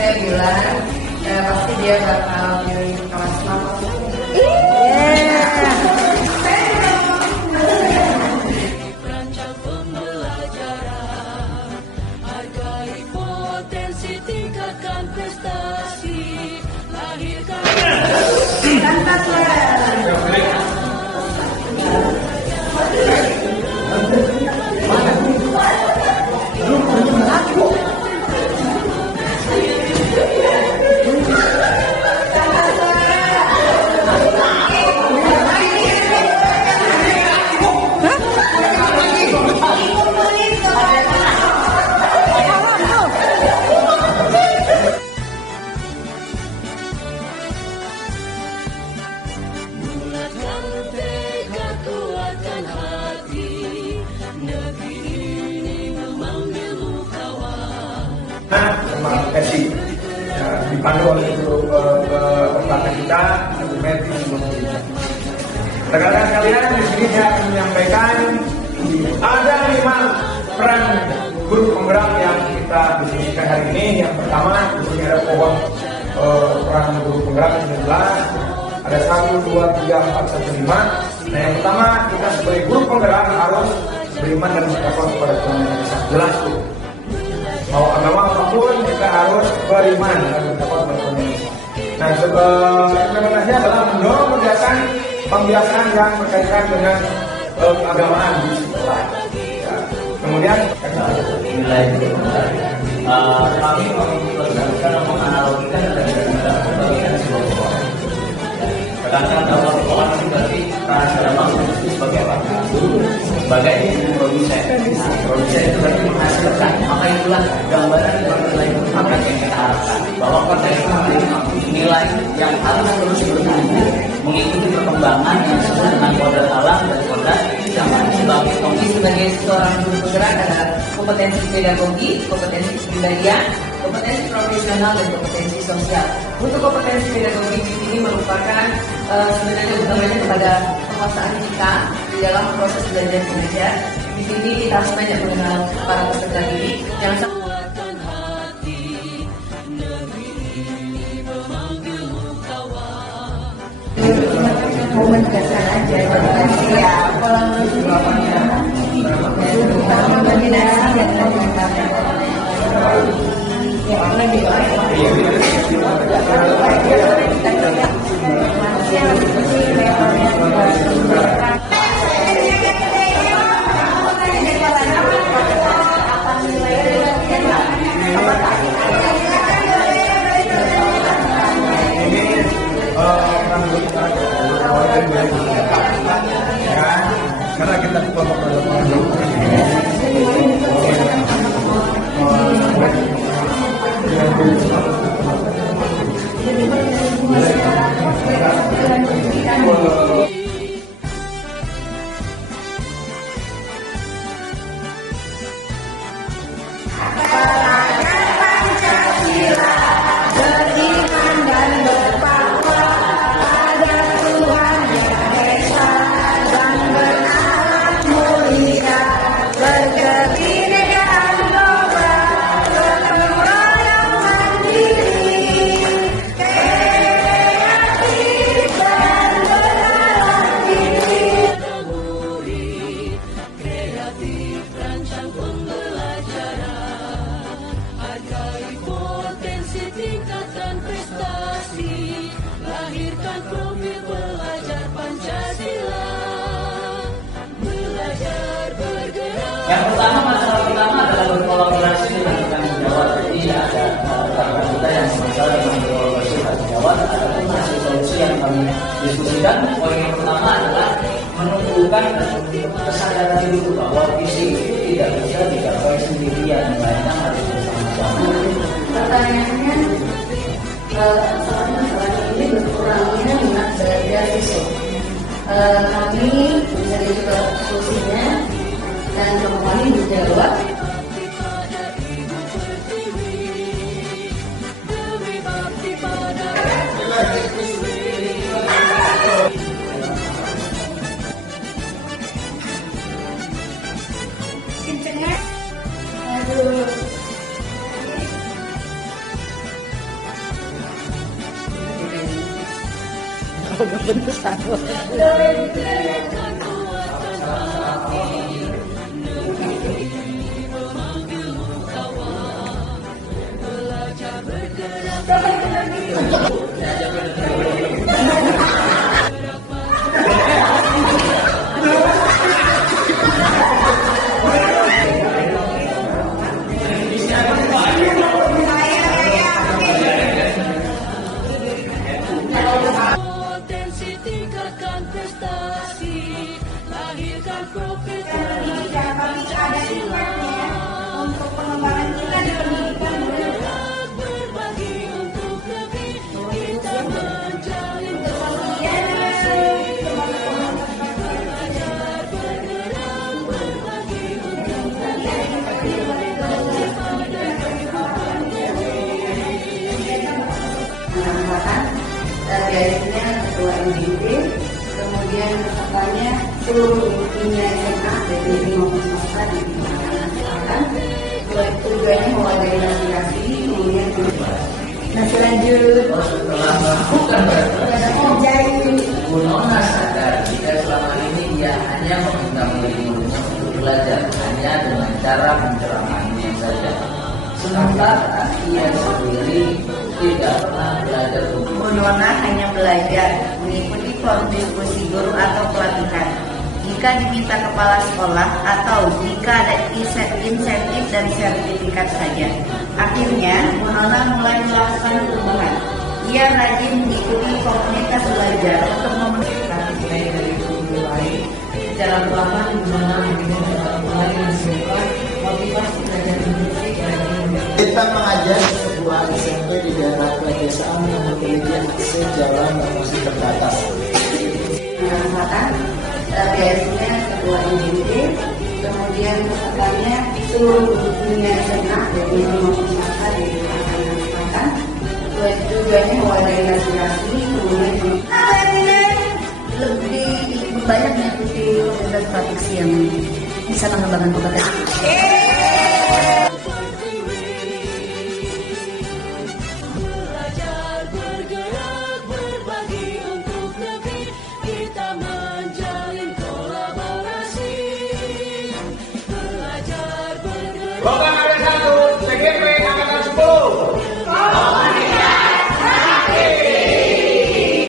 Saya bilang pasti dia bakal milih kelas 4. Esi dipandu oleh guru pertama kita, Ibu Meti. Rekan-rekan sekalian, di sini saya akan menyampaikan ada 5 peran guru penggerak yang kita diskusikan hari ini. Yang pertama, di sini ada pohon peran guru penggerak yang jelas. Ada 1, 2, 3, 4, 1, 5. Nah, yang pertama, kita sebagai guru penggerak harus beriman dan bertakwa kepada Tuhan Yang Esa. Jelas tuh. Mau agama apapun kita harus beriman dan bertakwa kepada Tuhan Yang Esa. Nah, implementasinya adalah mendorong pembiasaan yang berkaitan dengan keagamaan di sekolah. Ya. Kemudian nilai kami menganalogikan dengan pembagian sebuah kadang-kadang dalam sekolah itu berarti cara maksud itu sebagai apa? Sebagai produsen. Produsen itu berarti menghasilkan, maka itulah gambaran dari nilai apa yang kita harapkan, bahwa pada nilai yang harus terus bertumbuh mengikuti perkembangan yang sesuai dengan kodrat alam dan kodrat zaman. Sebagai Tommy sebagai seorang guru penggerak ada kompetensi pedagogi, kompetensi kepribadian, kompetensi profesional dan kompetensi sosial. Untuk kompetensi pedagogi di sini merupakan sebenarnya utamanya kepada penguasaan kita di dalam proses belajar mengajar. Di sini kita harus banyak mengenal para peserta didik yang mau menegaskan aja ya pola kombinasi yang karena kita kelompok yang pertama, masalah pertama adalah berkolaborasi dengan tanggung jawab. Jadi ada rekan kita yang masalah dengan berkolaborasi tanggung jawab. Ada hasil solusi yang kami diskusikan. Poin yang pertama adalah menumbuhkan kesadaran diri bahwa visi itu tidak bisa dicapai sendirian, melainkan harus bersama-sama. Pertanyaannya, masalah ini berkurangnya minat belajar siswa. kami menjadi solusinya dan kami menjawab. Kencengnya, aduh. Potensi tingkatkan prestasi, lahirkan profesi. Kami ada sifatnya untuk pengembangan kita di pendidikan. Berbagi untuk lebih, kita menjalin Kemudian belajar, bergerak, berbagi untuk penempatan biasanya ketua MDP, kemudian pesertanya seluruh dunia SMA dari 5 swasta di Kalimantan. Tujuannya mewadahi aspirasi, kemudian masih lanjut. Setelah melakukan Oh, jadi Bu Nona sadar jika selama ini dia hanya meminta murid-muridnya untuk belajar hanya dengan cara penceramahannya saja. Sementara ia sendiri tidak pernah belajar untuk Bu Nona hanya belajar mengikuti forum diskusi guru atau pelatihan. Jika diminta kepala sekolah atau jika ada insentif dan sertifikat saja. Akhirnya, Bu Nona mulai melakukan perubahan. Ia rajin mengikuti komunitas belajar untuk memenuhi dari guru lain. Secara perlahan, Bu Nona mulai menghasilkan motivasi belajar musik dan Kita mengajar di sebuah SMP di daerah pedesaan yang memiliki akses jalan yang masih terbatas. Selatan, biasanya ketua IDD, kemudian pesertanya seluruh dunia SMA dari 5 swasta di Kalimantan Selatan. Tujuannya mewadahi aspirasi, kemudian lebih banyak mengikuti dan praktisi yang bisa mengembangkan kompetensi. belajar, bergerak, berbagi untuk lebih, kita menjalin kolaborasi. Belajar, bergerak. Bapak